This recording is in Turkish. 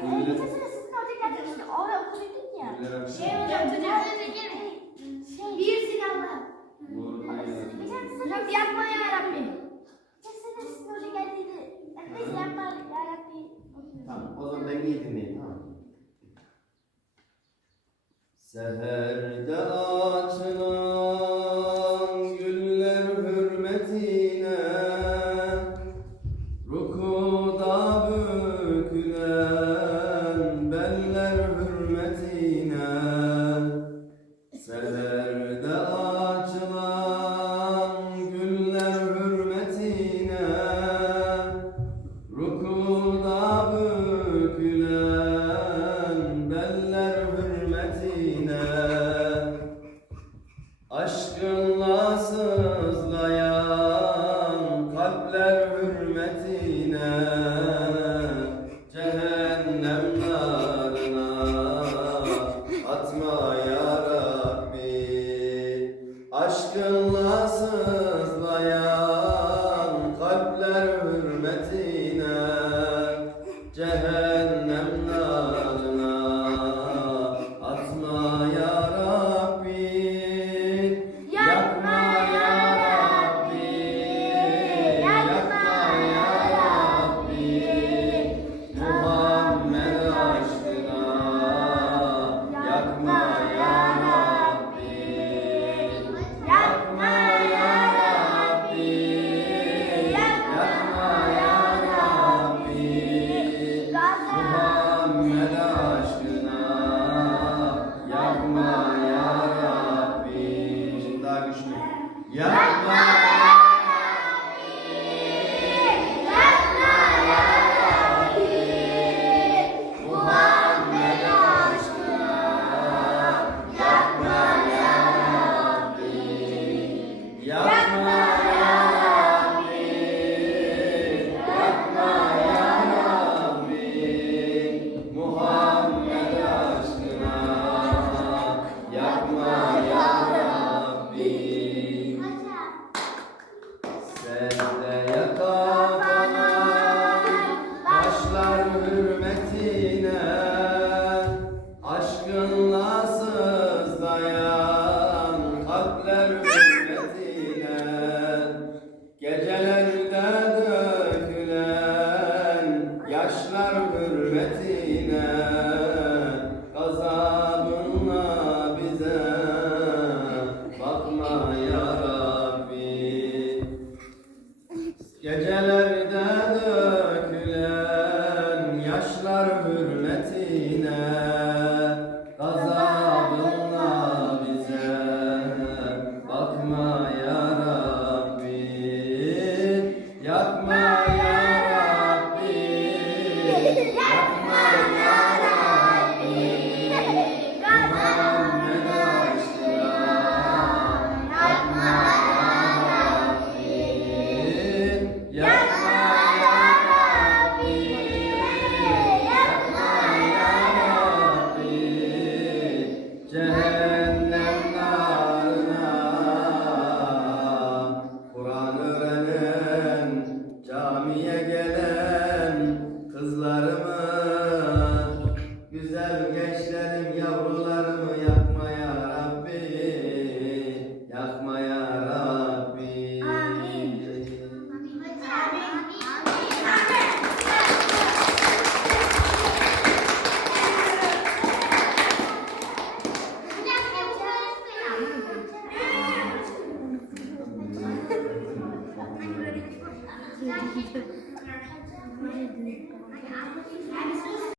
Geçen sene sizin orada geldik işte oraya okuduk ya. Şey hocam hocam. Şey. Bir silahla. Geçen sene yapma ya Rabbi. Geçen sene sizin orada geldiydi. Neyse yapma ya Rabbi. Tamam, o zaman ben iyi dinleyin, tamam? Seherde açılan beller hürmetine Seherde açılan güller hürmetine Rukuda bükülen beller hürmetine. Aşkınla sızlayan kalpler hürmetine atma ya Aşkınla sızlayan kalpler hürmetine Cehennem Şimdi daha Secdeye kapanan taşlar hürmetine. Aşkınla sızlayan kalpler hürmetine. Gecelerde Gecelerde dökülen yaşlar